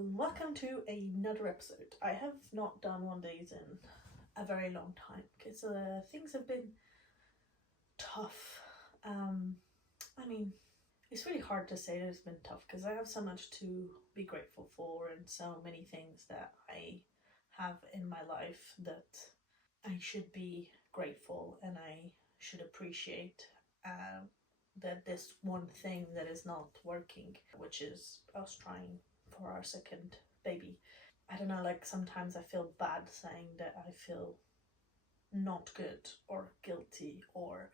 Welcome to another episode. I have not done one of these in a very long time because things have been tough. It's really hard to say that it's been tough because I have so much to be grateful for and so many things that I have in my life that I should be grateful and I should appreciate. That this one thing that is not working, which is us trying for our second baby. I don't know, like sometimes I feel bad saying that I feel not good or guilty or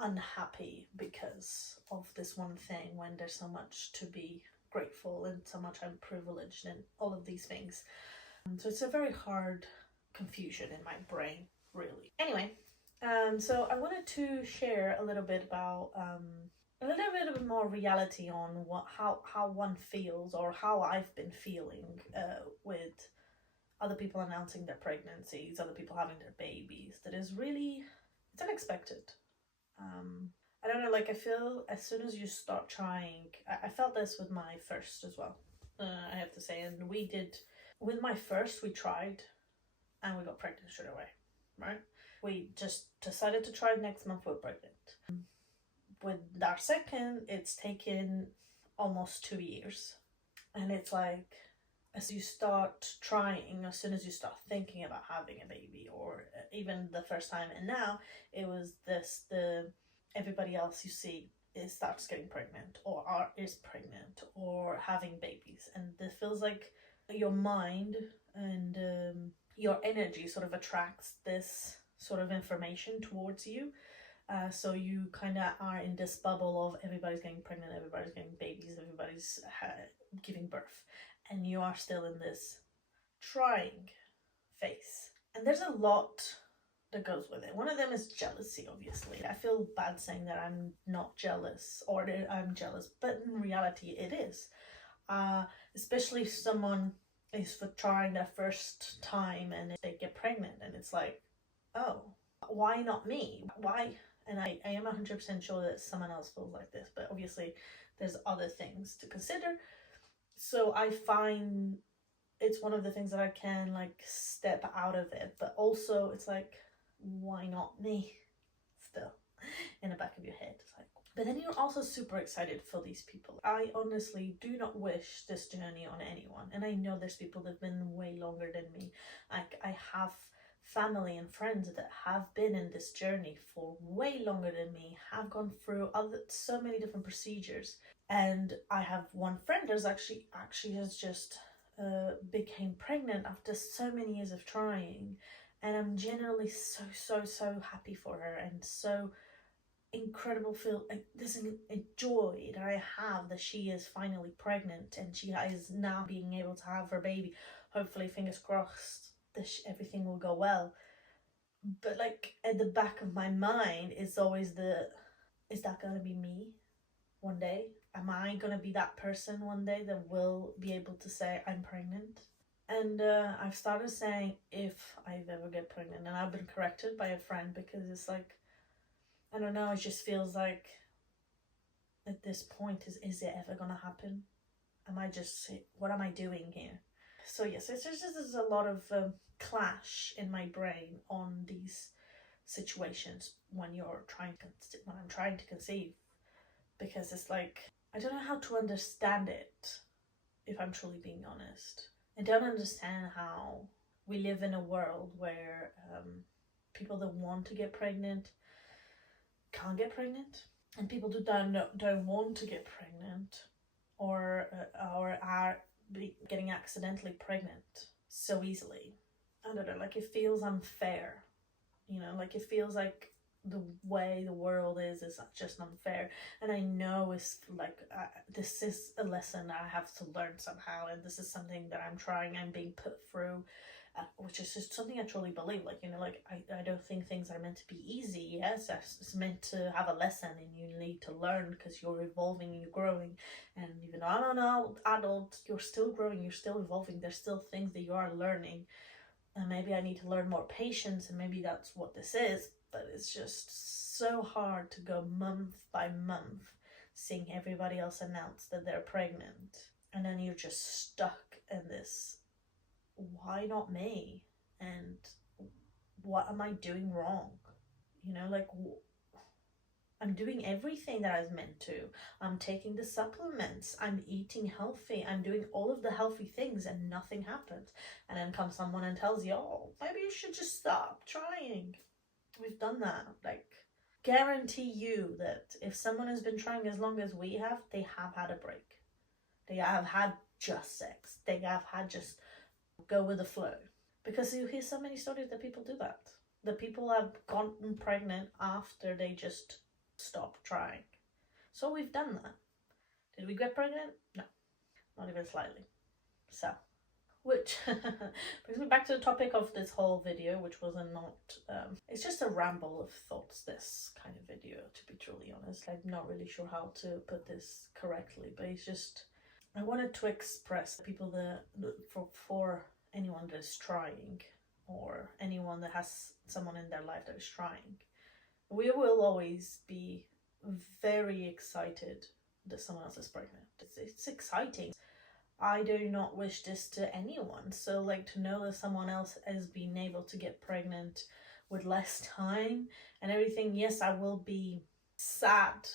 unhappy because of this one thing when there's so much to be grateful and so much I'm privileged and all of these things. So it's a very hard confusion in my brain, really. Anyway, so I wanted to share a little bit about a little bit of more reality on how one feels or how I've been feeling with other people announcing their pregnancies, other people having their babies. That is really, it's unexpected. I don't know, like I feel as soon as you start trying, I felt this with my first as well, I have to say, and we did, with my first we tried and we got pregnant straight away, right? We just decided to try it next month, we're pregnant. With our second, it's taken almost 2 years. And it's like, as you start trying, as soon as you start thinking about having a baby, or even the first time, and now it was everybody else you see starts getting pregnant, or is pregnant, or having babies. And it feels like your mind and your energy sort of attracts this sort of information towards you. So you kind of are in this bubble of everybody's getting pregnant, everybody's getting babies, everybody's giving birth, and you are still in this trying phase. And there's a lot that goes with it. One of them is jealousy, obviously. I feel bad saying that I'm not jealous or that I'm jealous, but in reality it is. Especially if someone is for trying their first time and they get pregnant and it's like, oh, why not me? Why? And I am 100% sure that someone else feels like this, but obviously there's other things to consider. So I find it's one of the things that I can like step out of it, but also it's like, why not me? Still in the back of your head. It's like, but then you're also super excited for these people. I honestly do not wish this journey on anyone. And I know there's people that have been way longer than me. Like I have family and friends that have been in this journey for way longer than me, have gone through so many different procedures. And I have one friend that's actually has just became pregnant after so many years of trying. And I'm genuinely so happy for her, and so incredible feel like this joy that I have that she is finally pregnant and she is now being able to have her baby. Hopefully, fingers crossed, everything will go well. But like at the back of my mind is always is that gonna be me one day? Am I gonna be that person one day that will be able to say I'm pregnant? And I've started saying if I ever get pregnant, and I've been corrected by a friend because it's like, I don't know, it just feels like at this point, is it ever gonna happen? What am I doing here? So yes, it's just there's a lot of clash in my brain on these situations when I'm trying to conceive, because it's like, I don't know how to understand it, if I'm truly being honest. I don't understand how we live in a world where people that want to get pregnant can't get pregnant, and people that don't want to get pregnant or are getting accidentally pregnant so easily. I don't know, like it feels unfair, like it feels like the way the world is just unfair. And I know it's like this is a lesson that I have to learn somehow, and this is something that I'm being put through, which is just something I truly believe. Like, like I don't think things are meant to be easy. Yes, it's meant to have a lesson, and you need to learn because you're evolving and you're growing. And even though I'm an adult, you're still growing, you're still evolving. There's still things that you are learning, and maybe I need to learn more patience, and maybe that's what this is. But it's just so hard to go month by month seeing everybody else announce that they're pregnant and then you're just stuck in this, why not me? And what am I doing wrong? You know, like, I'm doing everything that I was meant to. I'm taking the supplements. I'm eating healthy. I'm doing all of the healthy things and nothing happens. And then comes someone and tells you, oh, maybe you should just stop trying. We've done that. Like, guarantee you that if someone has been trying as long as we have, they have had a break. They have had just sex. They have had just go with the flow. Because you hear so many stories that people do that. The people have gotten pregnant after they just stop trying. So we've done that. Did we get pregnant? No, not even slightly. So, which brings me back to the topic of this whole video, which was it's just a ramble of thoughts, this kind of video, to be truly honest. I'm not really sure how to put this correctly, but it's just, I wanted to express people that, for anyone that is trying, or anyone that has someone in their life that is trying, we will always be very excited that someone else is pregnant. It's exciting. I do not wish this to anyone. So, like, to know that someone else has been able to get pregnant with less time and everything, yes, I will be sad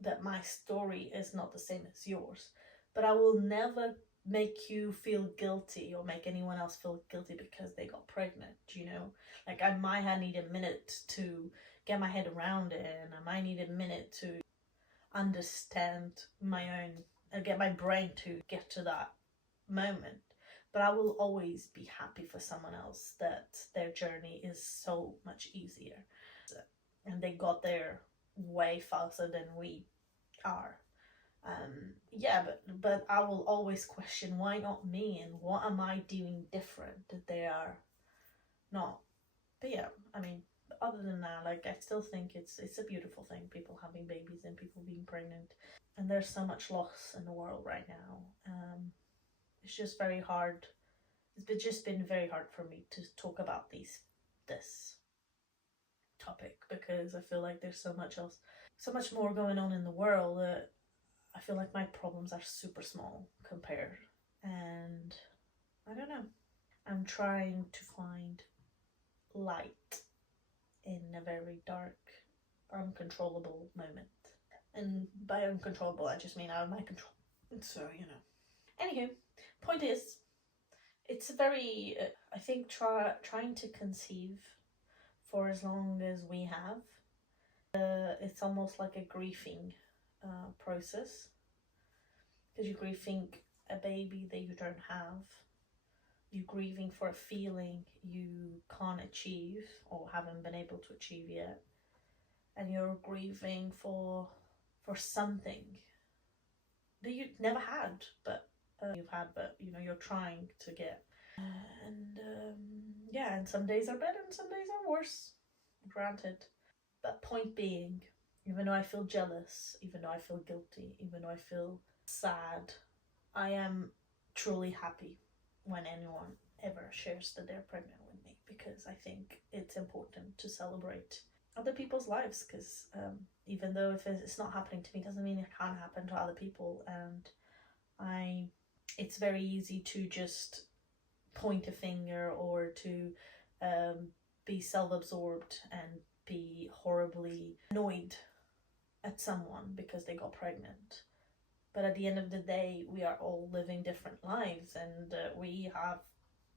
that my story is not the same as yours. But I will never make you feel guilty or make anyone else feel guilty because they got pregnant, you know? Like, I might have need a minute to get my head around it, and I might need a minute to understand my own, get my brain to get to that moment. But I will always be happy for someone else that their journey is so much easier. And they got there way faster than we are. Yeah, but I will always question, why not me, and what am I doing different that they are not? But yeah, I mean, other than that, like, I still think it's a beautiful thing, people having babies and people being pregnant. And there's so much loss in the world right now. It's just very hard. It's just been very hard for me to talk about this topic, because I feel like there's so much else, so much more going on in the world that I feel like my problems are super small compared. And I don't know. I'm trying to find light in a very dark, uncontrollable moment. And by uncontrollable, I just mean out of my control. So, you know. Anywho, point is, it's very, I think, trying to conceive for as long as we have, it's almost like a grieving process, because you're grieving a baby that you don't have. You're grieving for a feeling you can't achieve or haven't been able to achieve yet, and you're grieving for something that you never had, but you've had, but you know, you're trying to get. And yeah, and some days are better and some days are worse, granted. But point being, even though I feel jealous, even though I feel guilty, even though I feel sad, I am truly happy when anyone ever shares that they're pregnant with me, because I think it's important to celebrate other people's lives, because even though if it's not happening to me, doesn't mean it can't happen to other people. And it's very easy to just point a finger or to be self-absorbed and be horribly annoyed at someone because they got pregnant. But at the end of the day, we are all living different lives, and we have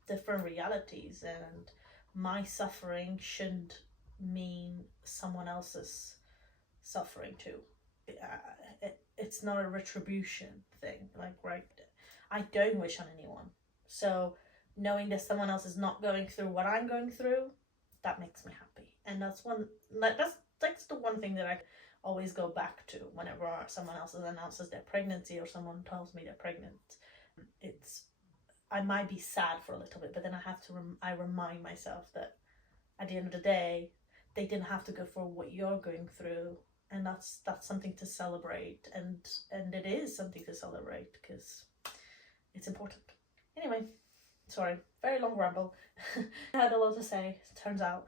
different realities, and my suffering shouldn't mean someone else's suffering too. It's not a retribution thing, like, right? I don't wish on anyone. So knowing that someone else is not going through what I'm going through, that makes me happy. And that's the one thing that I always go back to whenever someone else announces their pregnancy or someone tells me they're pregnant. I might be sad for a little bit, but then I remind myself that at the end of the day, they didn't have to go through what you're going through, and that's something to celebrate, and it is something to celebrate because it's important. Anyway, sorry, very long ramble. I had a lot to say, it turns out.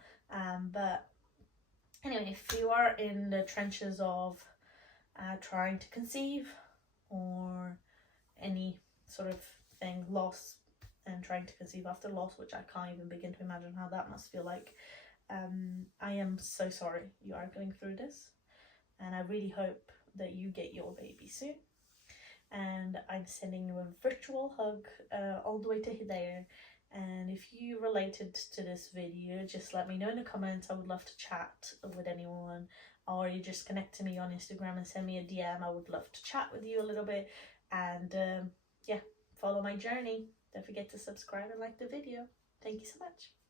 But anyway, if you are in the trenches of trying to conceive, or any sort of thing, loss and trying to conceive after loss, which I can't even begin to imagine how that must feel like. I am so sorry you are going through this, and I really hope that you get your baby soon. And I'm sending you a virtual hug all the way to there. And if you related to this video, just let me know in the comments. I would love to chat with anyone, or you just connect to me on Instagram and send me a DM. I would love to chat with you a little bit, and yeah, follow my journey. Don't forget to subscribe and like the video. Thank you so much.